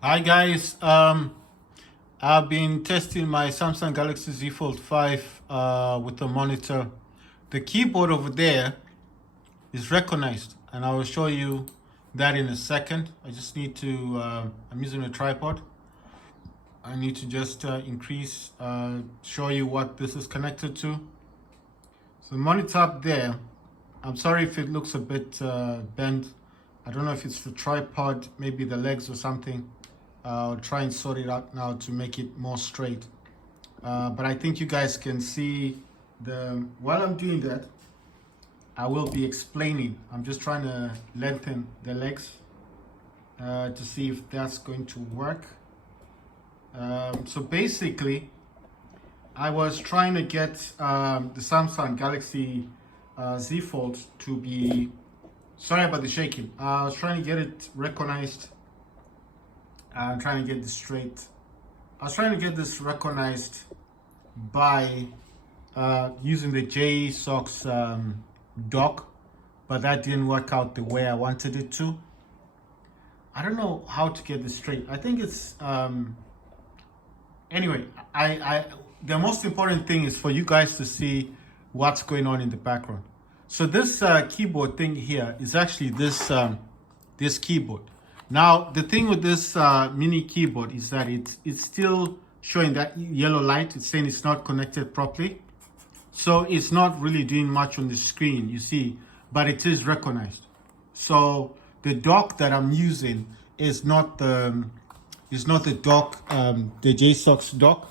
Hi guys, I've been testing my Samsung Galaxy Z Fold 5 with the monitor. The keyboard over there is recognized, and I will show you that in a second. I just need to, I'm using a tripod. I need to just show you what this is connected to. So the monitor up there, I'm sorry if it looks a bit bent. I don't know if it's the tripod, maybe the legs or something. I'll try and sort it out now to make it more straight. But I think you guys can see while I'm doing that, I will be explaining. I'm just trying to lengthen the legs to see if that's going to work. So basically, I was trying to get the Samsung Galaxy Z Fold to be, sorry about the shaking. I was trying to get it recognized. I'm trying to get this straight. I was trying to get this recognized by using the JSOX dock, but that didn't work out the way I wanted it to. I don't know how to get this straight. I think it's anyway. I the most important thing is for you guys to see what's going on in the background. So this keyboard thing here is actually this keyboard. Now the thing with this mini keyboard is that it's still showing that yellow light. It's saying it's not connected properly, so it's not really doing much on the screen, you see, but it is recognized. So the dock that I'm using is not the dock, the JSOX dock.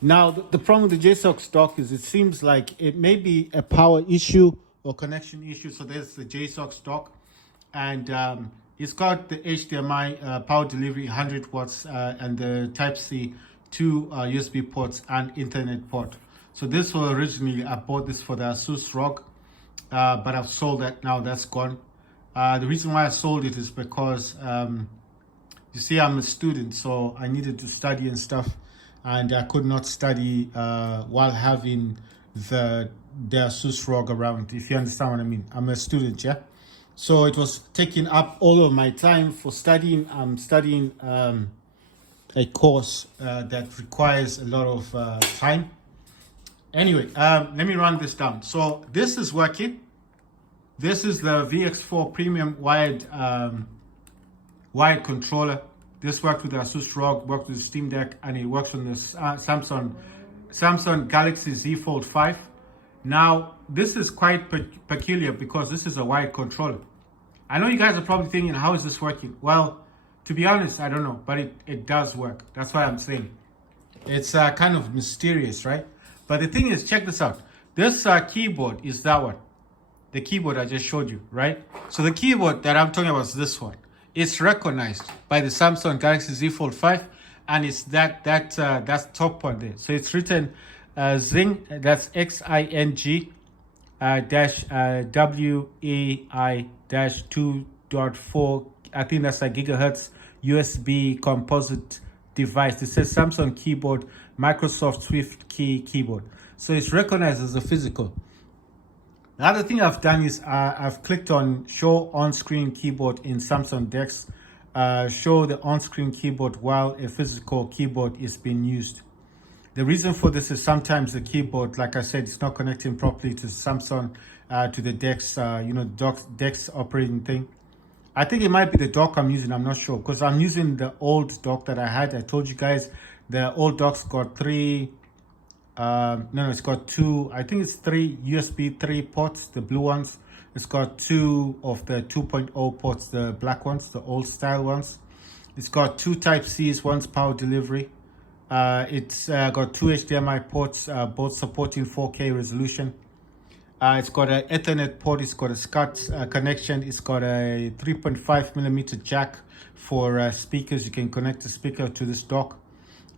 Now the problem with the JSOX dock is it seems like it may be a power issue or connection issue. So there's the JSOX dock, and it's got the HDMI power delivery 100 watts and the Type-C, two USB ports and Ethernet port. So this was originally, I bought this for the Asus ROG, but I've sold that now, that's gone. The reason why I sold it is because, you see, I'm a student, so I needed to study and stuff, and I could not study while having the Asus ROG around, if you understand what I mean. I'm a student, yeah? So it was taking up all of my time for studying. I'm studying a course that requires a lot of time. Anyway, let me run this down. So this is working. This is the VX4 premium wired controller. This worked with the Asus ROG, worked with the Steam Deck, and it works on the Samsung Galaxy Z Fold 5. Now, this is quite peculiar because this is a wired controller. I know you guys are probably thinking, how is this working? Well, to be honest, I don't know, but it does work. That's why I'm saying. It's kind of mysterious, right? But the thing is, check this out. This keyboard is that one. The keyboard I just showed you, right? So the keyboard that I'm talking about is this one. It's recognized by the Samsung Galaxy Z Fold 5, and it's that's top one there. So it's written Zing, that's XING dash WAI dash 2.4. I think that's a gigahertz USB composite device. It says Samsung keyboard, Microsoft Swift key keyboard. So it's recognized as a physical. The other thing I've done is I've clicked on show on-screen keyboard in Samsung DEX. Show the on-screen keyboard while a physical keyboard is being used. The reason for this is sometimes the keyboard, like I said, it's not connecting properly to Samsung, to the DEX, DEX operating thing. I think it might be the dock I'm using, I'm not sure, because I'm using the old dock that I had. I told you guys the old dock's got it's got two, I think it's three USB 3 ports, the blue ones. It's got two of the 2.0 ports, the black ones, the old style ones. It's got two Type-Cs, one's power delivery. It's got two HDMI ports, both supporting 4K resolution. It's got an Ethernet port, it's got a SCART connection, it's got a 3.5mm jack for speakers. You can connect the speaker to this dock.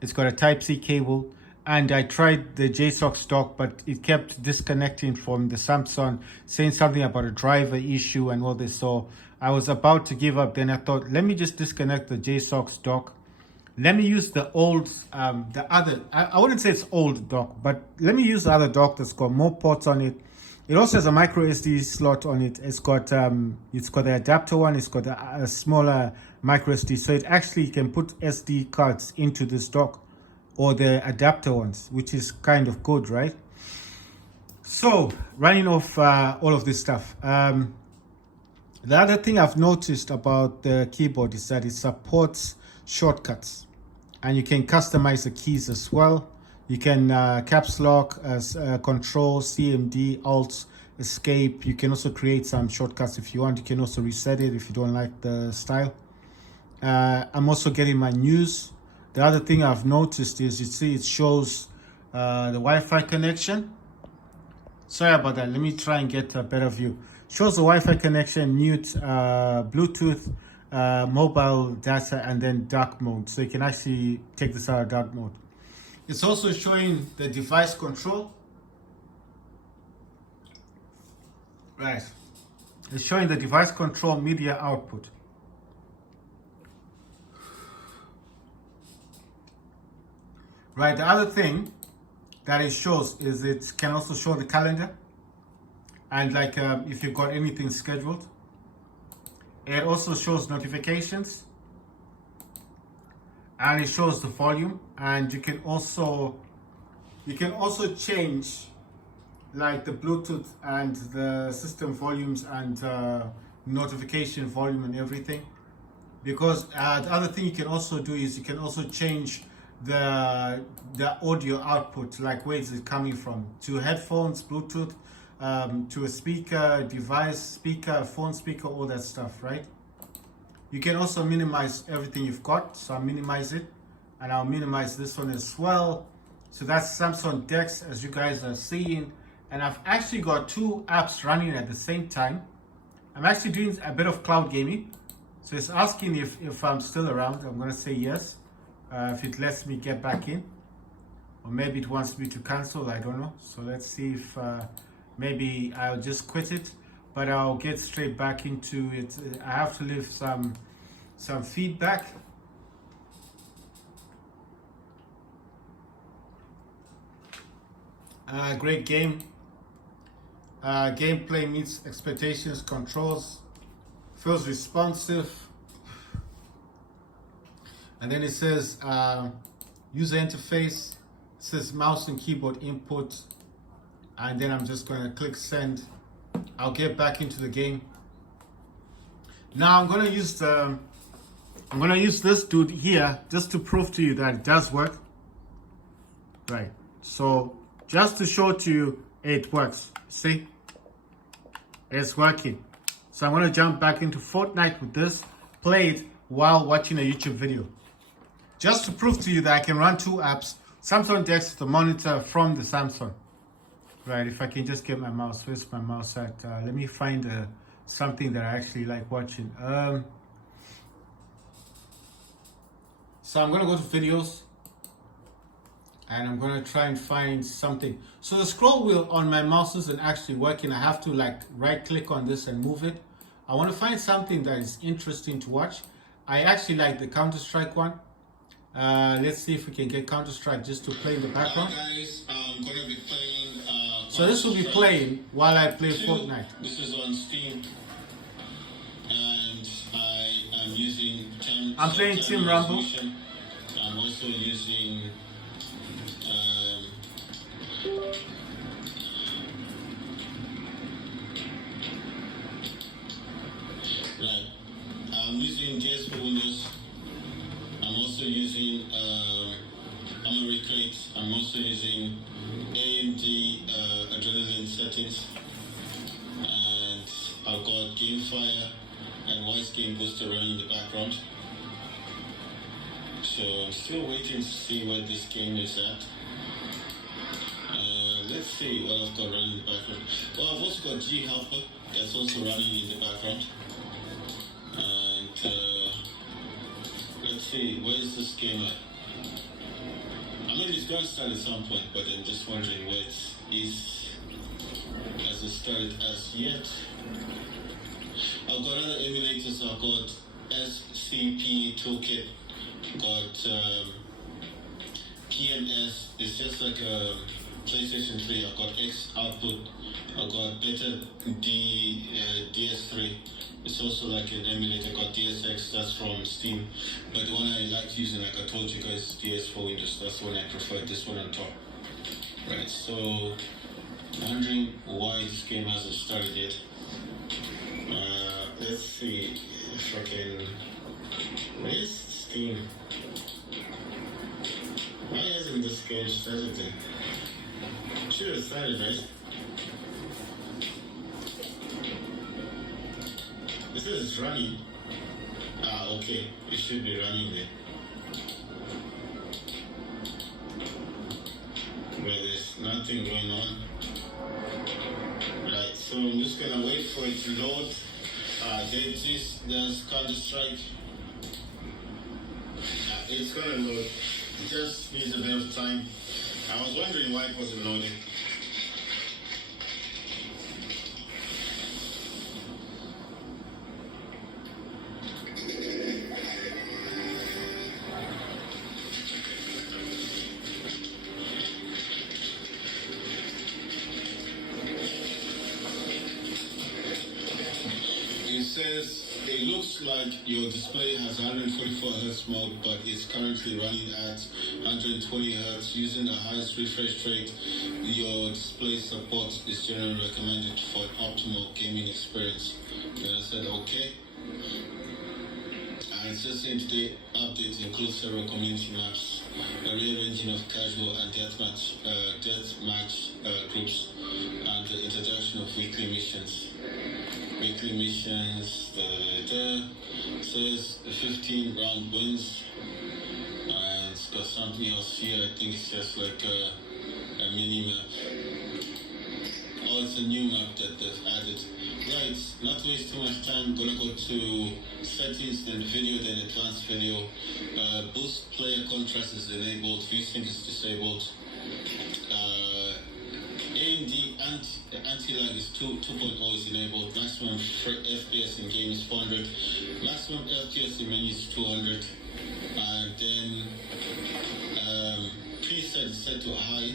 It's got a Type-C cable. And I tried the JSOX dock, but it kept disconnecting from the Samsung, saying something about a driver issue and all this. So I was about to give up. Then I thought, let me just disconnect the JSOX dock. Let me use the old, I wouldn't say it's old dock, but let me use the other dock that's got more ports on it. It also has a micro SD slot on it. It's got the adapter one. It's got a smaller micro SD. So it actually can put SD cards into this dock, or the adapter ones, which is kind of good, right? So running off all of this stuff, the other thing I've noticed about the keyboard is that it supports shortcuts, and you can customize the keys as well. You can caps lock, as control, CMD, alt, escape. You can also create some shortcuts if you want. You can also reset it if you don't like the style. I'm also getting my news. The other thing I've noticed is, you see, it shows the Wi-Fi connection. Sorry about that. Let me try and get a better view. Shows the Wi-Fi connection, mute, Bluetooth, mobile data, and then dark mode. So you can actually take this out of dark mode. It's also showing the device control. Right. It's showing the device control media output. Right. The other thing that it shows is it can also show the calendar, and like if you've got anything scheduled. It also shows notifications, and it shows the volume, and you can also change like the Bluetooth and the system volumes and notification volume and everything. Because the other thing you can also do is you can also change the audio output, like where is it coming from, to headphones, Bluetooth, to a speaker, device, speaker, phone speaker, all that stuff, right? You can also minimize everything you've got. So I'll minimize it, and I'll minimize this one as well. So that's Samsung DEX, as you guys are seeing. And I've actually got two apps running at the same time. I'm actually doing a bit of cloud gaming. So it's asking if I'm still around. I'm gonna say yes. If it lets me get back in, or maybe it wants me to cancel, I don't know. So let's see if maybe I'll just quit it, but I'll get straight back into it. I have to leave some feedback. Great game. Gameplay meets expectations. Controls feels responsive. And then it says user interface. It says mouse and keyboard input. And then I'm just going to click send. I'll get back into the game. Now I'm going to use this dude here just to prove to you that it does work. Right. So just to show to you it works. See? It's working. So I'm going to jump back into Fortnite with this, play it while watching a YouTube video. Just to prove to you that I can run two apps. Samsung DEX, the monitor from the Samsung. Right, if I can just get my mouse. Where's my mouse at? Let me find something that I actually like watching. So I'm going to go to videos. And I'm going to try and find something. So the scroll wheel on my mouse isn't actually working. I have to like right click on this and move it. I want to find something that is interesting to watch. I actually like the Counter-Strike one. Let's see if we can get Counter-Strike just to play in the background. Guys, I'm going to be playing so this will be playing while I play Fortnite. This is on Steam. And I am using I'm playing Team Rumble. I'm also using right. I'm using JS for Windows. I'm also using Americrate. I'm also using AMD Adrenaline settings, and I've got Gamefire and Wise Game Booster running in the background. So I'm still waiting to see where this game is at. Let's see what I've got running in the background. Well, I've also got G Helper that's also running in the background. And let's see, where is this game at? I mean, it's going to start at some point, but I'm just wondering where it is. Has it started as yet? I've got other emulators. I've got SCP Toolkit, got PMS. It's just like a PlayStation 3. I've got X Output. I've got Beta DS3. It's also like an emulator called DSX, that's from Steam. But the one I like using, like I told you guys, is DS for Windows. That's the one I prefer, this one on top. Right, so wondering why this game hasn't started yet. Let's see if I can. Where's Steam? Why hasn't this game started then? Should have started, right? It says it's running. Ah, okay. It should be running there. But there's nothing going on. Right, so I'm just gonna wait for it to load. There's Counter-Strike. It's gonna load. It just needs a bit of time. I was wondering why it wasn't loading. It says it looks like your display has 144 Hz mode, but it's currently running at 120 Hz. Using the highest refresh rate your display supports is generally recommended for an optimal gaming experience. Then I said okay. And it says in today's update includes several community maps, a rearranging of casual and deathmatch groups, and the introduction of weekly missions. Weekly missions, says 15 round wins, and it's got something else here. I think it's just like a mini map. Oh, it's a new map that they've added. Right, not to waste too much time, gonna go to settings, then video, then advanced video. Boost player contrast is enabled, VSync is disabled. AMD anti-lag is 2.0 is enabled. Maximum FPS in game is 400. Maximum FPS in menu is 200. And then preset is set to high.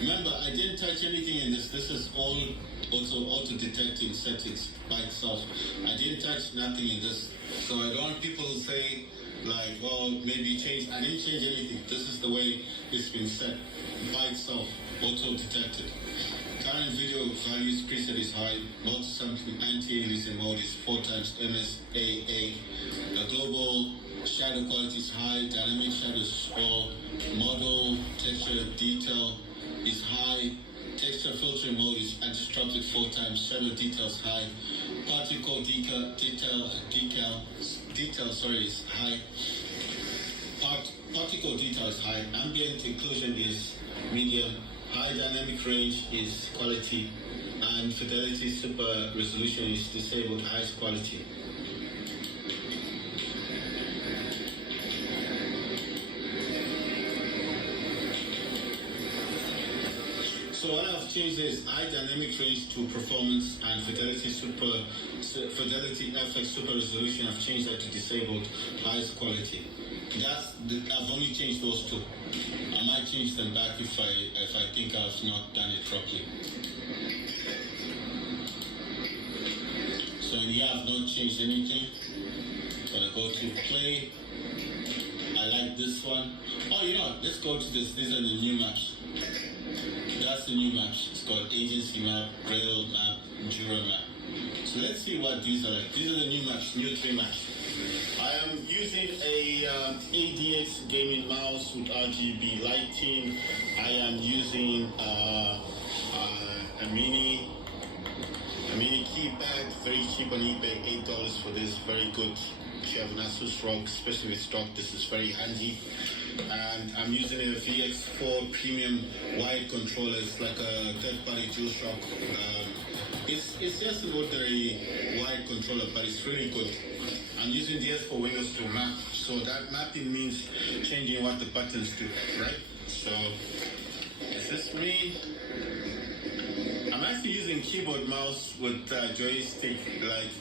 Remember, I didn't touch anything in this. This is all auto detecting settings by itself. I didn't touch nothing in this. So I don't want people to say like, well, maybe change. I didn't change anything. This is the way it's been set by itself, auto detected. Current video values preset is high. Multi-sampling anti-aliasing mode is 4 times MSAA. The global shadow quality is high. Dynamic shadows is all. Model texture detail is high. Texture filtering mode is anisotropic 4 times. Shadow details high. Particle detail is high. Particle detail is high. Ambient inclusion is medium. High dynamic range is quality, and fidelity super resolution is disabled, highest quality. So what I've changed is high dynamic range to performance, and fidelity FX super resolution. I've changed that to disabled, highest quality. I've only changed those two. I might change them back if I think I've not done it properly. So in here I've not changed anything. Gonna go to play. I like this one. Oh, you know what? Let's go to this. These are the new maps. That's the new maps. It's called agency map, rail map, Jura map. So let's see what these are like. These are the new maps, new 3 maps. I am using a DEX gaming mouse with RGB lighting. I am using a mini keypad, very cheap on eBay, $8 for this, very good. If you have an Asus ROG, especially with stock, this is very handy. And I'm using a VX4 premium wired controller. It's like a third-party DualShock. It's just an ordinary wired controller, but it's really good. I'm using DS for Windows to map, so that mapping means changing what the buttons do, right? So, is this me? I'm actually using keyboard mouse with joystick, like,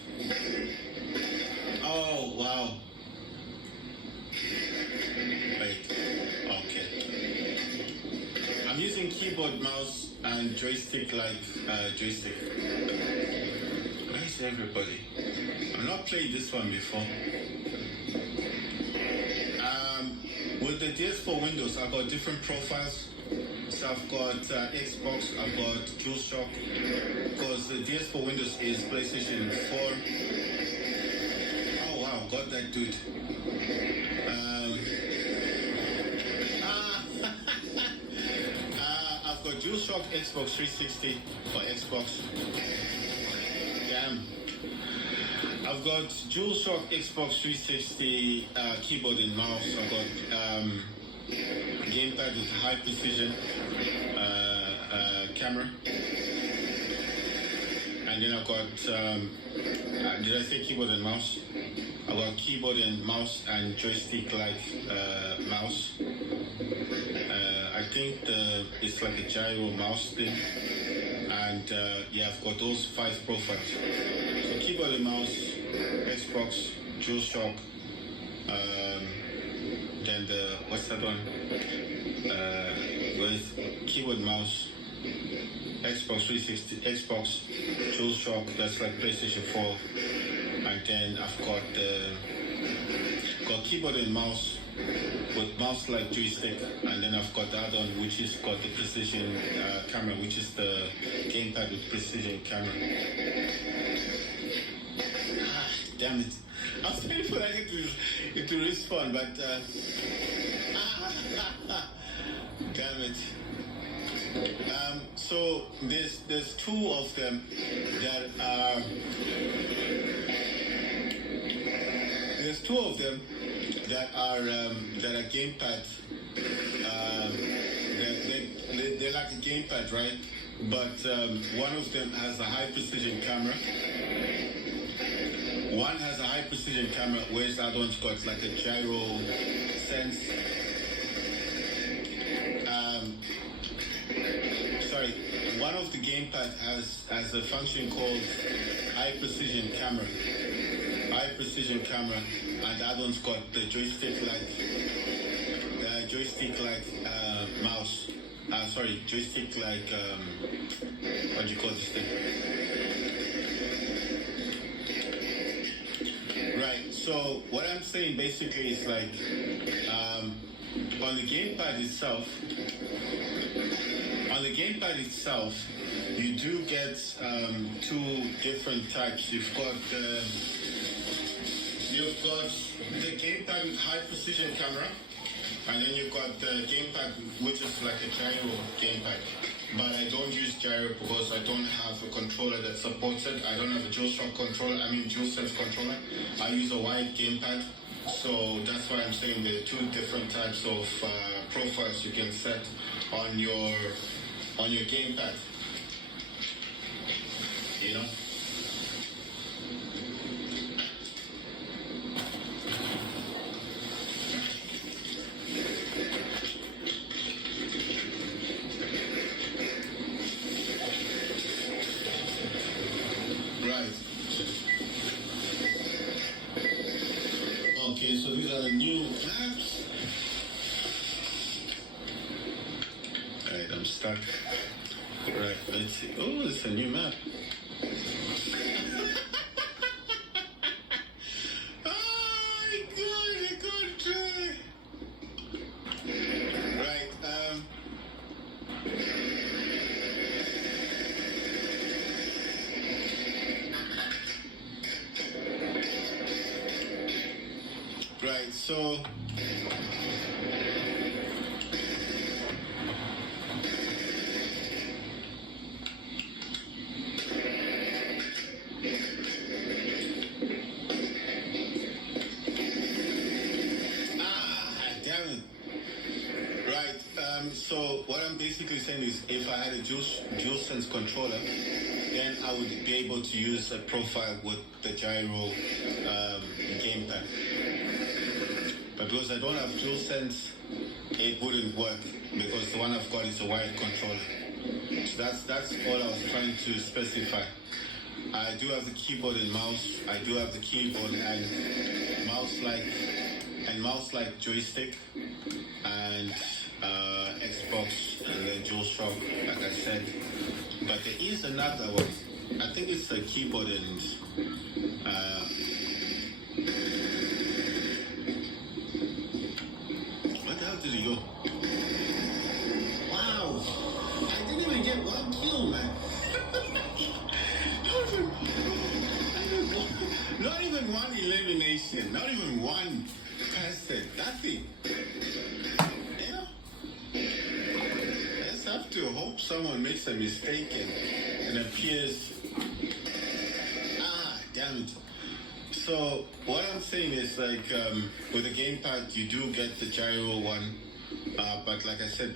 oh, wow. Wait, okay. I'm using keyboard mouse and joystick like joystick. Where is everybody? I've not played this one before. With the DS4 Windows, I've got different profiles. So I've got Xbox, I've got DualShock, because the DS4 Windows is PlayStation 4. Oh wow, got that dude. I've got DualShock Xbox 360 for Xbox. Damn. I've got DualShock Xbox 360 keyboard and mouse. I've got gamepad with high precision camera. And then I've got, did I say keyboard and mouse? I've got keyboard and mouse and joystick like mouse. I think it's like a gyro mouse thing. And yeah, I've got those 5 profiles. So keyboard and mouse, Xbox, DualShock, then the, what's that one? With keyboard, mouse, Xbox 360, Xbox, DualShock, that's like PlayStation 4. And then I've got keyboard and mouse with mouse-like joystick, and then I've got the other one which is got the precision camera, which is the gamepad with precision camera. Damn it! I was waiting for it to respond, but damn it. So there's 2 of them that are gamepad. They're like a gamepad, right? But one of them has a high precision camera. One has a high precision camera, whereas the other one's got like a gyro sense. Sorry, one of the gamepad has a function called high precision camera. High precision camera, and the other one's got the joystick like mouse. Joystick like what do you call this thing? Right. So what I'm saying basically is like on the gamepad itself, you do get 2 different types. You've got the gamepad with high precision camera, and then you've got the gamepad which is like a gyro gamepad. But I don't use gyro because I don't have a controller that supports it. I don't have a DualShock controller, DualSense controller. I use a wide gamepad. So that's why I'm saying there are 2 different types of profiles you can set on your gamepad. You know? Right. Okay, so these are the new maps. Alright, I'm stuck. Right, let's see. Oh, it's a new map. Oh my god, I can't try. Right, right, so so what I'm basically saying is if I had a DualSense controller, then I would be able to use a profile with the gyro gamepad. But because I don't have DualSense, it wouldn't work because the one I've got is a wired controller. So that's all I was trying to specify. I do have the keyboard and mouse. I do have the keyboard and mouse-like joystick and Xbox and then DualShock, like I said. But there is another one I think it's the keyboard and where the hell did he go? Wow, I didn't even get one kill, man. Not even one elimination, not even one person, nothing. Yeah. Let's have to hope someone makes a mistake and appears. Ah, damn it. So what I'm saying is like with the gamepad you do get the gyro one, but like I said